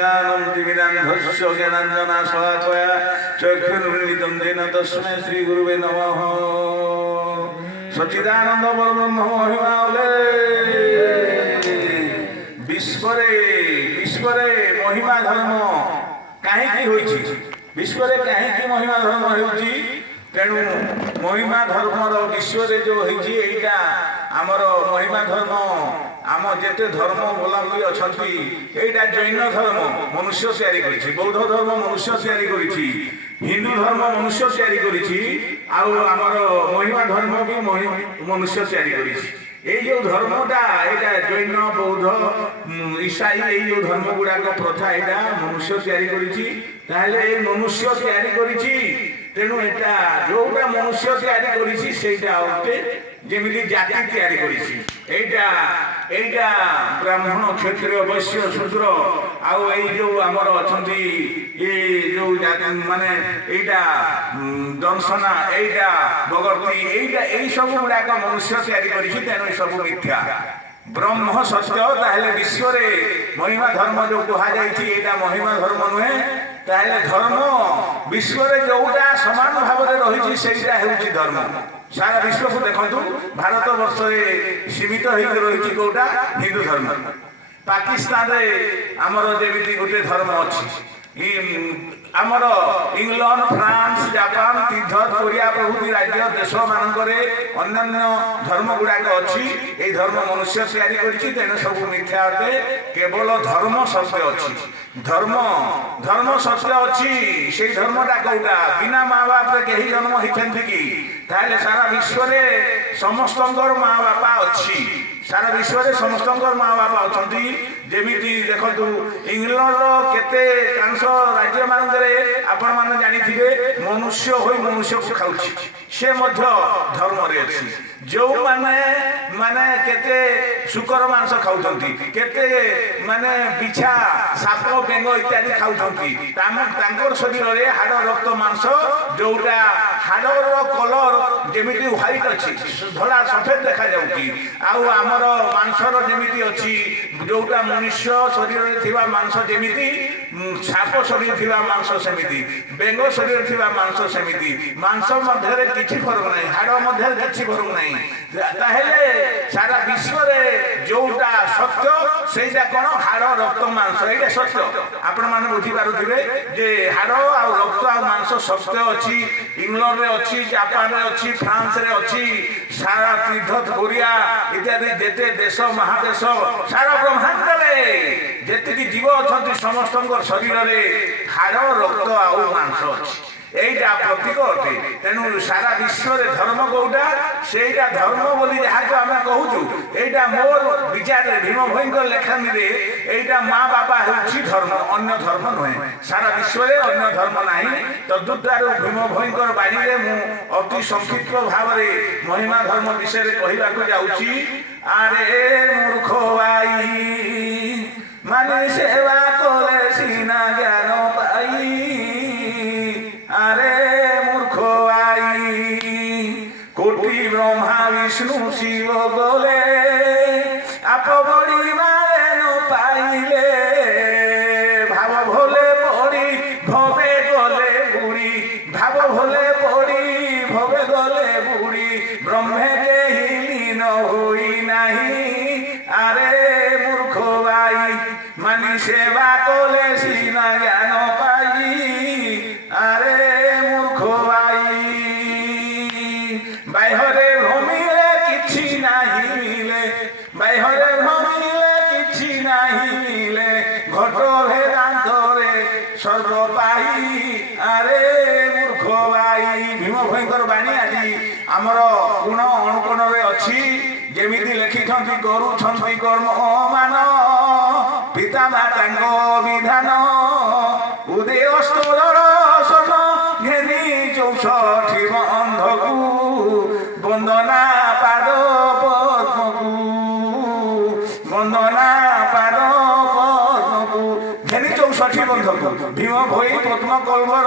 ज्ञानं तिमिरान्धस्य ज्ञानाञ्जनाशलाकया चक्षुरुन्मिलितं येन तस्मै श्रीगुरुवे नमः। सच्चिदानंद परब्रह्म महिमा बोले विश्वरे विश्वरे महिमा धर्म कहीं होइछि विश्वरे कहीं महिमा धर्म होइछि तेणु महिमा धर्मर विश्वरे जो होइछि एइटा आमर महिमा धर्म आम जेते धर्म अवलंबी अछंती एइटा जैन धर्म मनुष्य तैयारी करिछि, बौद्ध धर्म मनुष्य तैयारी करिछि, हिंदू धर्म मनुष्य तैयारी करिछि, आउ आमर महिमा धर्म भी मनुष्य तैयारी करिछि। এই যে ধর্মটা এটা জৈন বৌদ্ধ ঈসাই এই যে ধর্ম গুড়াক প্রথা এটা মনুষ্য তৈরি করেছি, তাহলে এই মনুষ্য তৈরি করেছি তেণু এটা যেটা মনুষ্য তৈরি করেছি সেইটা অর্থে যেমিতি জাতি তৈরি করেছি এইটা এইটা ব্রাহ্মণ ক্ষত্রিয় বৈশ্য শূদ্র আউ এই যে আমার অছন্তি এই যে মানে এইটা দংশনা এইটা বগর্তি এইটা এই সব গুড়াক মনুষ্য তৈরি করেছি, তেণু सब मिथ्या ब्रह्म सत्य ताहले विश्वरे महिमा धर्म जो कहा जाइछि एटा महिमा धर्म नुहे, ताहले धर्म विश्वरे जोटा समान भाव रे रहिछि सेटा हेउछि धर्म। सारा विश्व को देखंतु भारत वर्ष रे सीमित होई रहिछि कोटा हिंदू धर्म, पाकिस्तान रे हमर जेमिति गोटे धर्म अछि, आमर England France Japan Tibet Korea प्रभृति राज्य देश मानकरे अन्य धर्म गुड़ाक अच्छी ये धर्म मनुष्य तैयारी करिछि, तेणु सब मिथ्या अटे, केवल धर्म सत्य अच्छी धर्म धर्म सत्य अच्छी से धर्मटा कौटा बिना माँ बाप कहीं जन्म होइछन्ति कि ताहले सारा विश्व रे समस्तंकर माँ बापा अच्छी, सारा विश्व रे समस्तंकर माँ बापा अछंती। जेमिति देखंतु इंग्लैंड केते कांश राज्य मानकरे आपण माने जानिथिबे मनुष्य होई मनुष्य को खाउछि से मध्य धर्म रे अछि, जो माने माने केते शुकर मांस खाउछंती, केते माने बिछा साप बेंग इत्यादि खाउछंती, तांकर शरीर रे हाड़ रक्त मांस जोटा हाड़र कलर जेमिति व्हाइट अछि धला सफेद देखा जाउछि, आउ हमर मांसर जेमिति अछि जोटा मनुष्य शरीर रे थिबा मांस जेमिति साप शरीर थिबा मांस सेमिति बेंग शरीर थिबा मांस सेमिति मांस मध्य रे किछि फरक नाही, हाड़ मध्य रे किछि फरक नाही, ताहेले सारा विश्व रे जोटा सत्य सेटा कोन हाड़ रक्त मांस एटा सत्य। आपण माने बुझी पारुथिबे जे हाड़ आ रक्त आ मांस सत्य अछि, इंग्लैंड रे अछि, जापान रे अछि, फ्रांस रे अछि, सारा तिब्बत कोरिया इत्यादि जेते देश महादेश सारा ब्रह्मांड रे जेतिकी जीव अछंती समस्तंकर शरीर रे हाड़ रक्त आ मांस अछि, এইটা প্রতীক অটে। তেণু সারা বিশ্বের ধর্ম কোটা সেইটা ধর্ম বলি যাহাকে আমি কহুছু এইটা মোর বিচারে ভীম ভয়ঙ্কর লেখানিরে এইটা মা বাপা হচ্ছে ধর্ম, অন্য ধর্ম নহে। সারা বিশ্বের অন্য ধর্ম নাই, তদ্দ্বারা ভীম ভয়ঙ্কর বাণীরে মু অতি সংক্ষিপ্ত ভাবে মহিমা ধর্ম বিষয়ে কহিবাকু যাউছি। আরে মূর্খ ভাই মানে সেবা কলে সিনা জ্ঞান পাই, আরে মূর্খ আই কোটি ব্রহ্মা বিষ্ণু শিব গলে আপবড়ি মারেন পাইলে ভাব ভোলে পড়ি ভবে গলে বুড়ি, ভাব ভোলে পড়ি ভবে গলে বুড়ি ব্রহ্মে কেহি লীন হই নাহি, আরে মূর্খ ভাই মানি সেবা কলে সিনা জ্ঞান পাই, আরে মূর্খ ভাই বাইহরে ভ্রমিলে কিছু নাহি মিলে, বাইহরে ভ্রমিলে কিছু নাহি মিলে ঘট ভেদান্তরে সর্ব পাই, আরে মূর্খ ভাই। ভীম ভয়ঙ্কর বাণী আଜି আমার গুণ অণুকোণরে অছি, যেমিতি লেখিছন্তি করুছন্তি কর্ম মান পিতা মাতাঙ্গ বিধান উদয় স্তোর ঘেনি 64 বন্ধকু বন্দনা পাদ পদ্মকু, বন্দনা পাদ পদ্মকু ঘেনি 64 বন্ধকু ভীম ভৈ পদ্ম কল্পর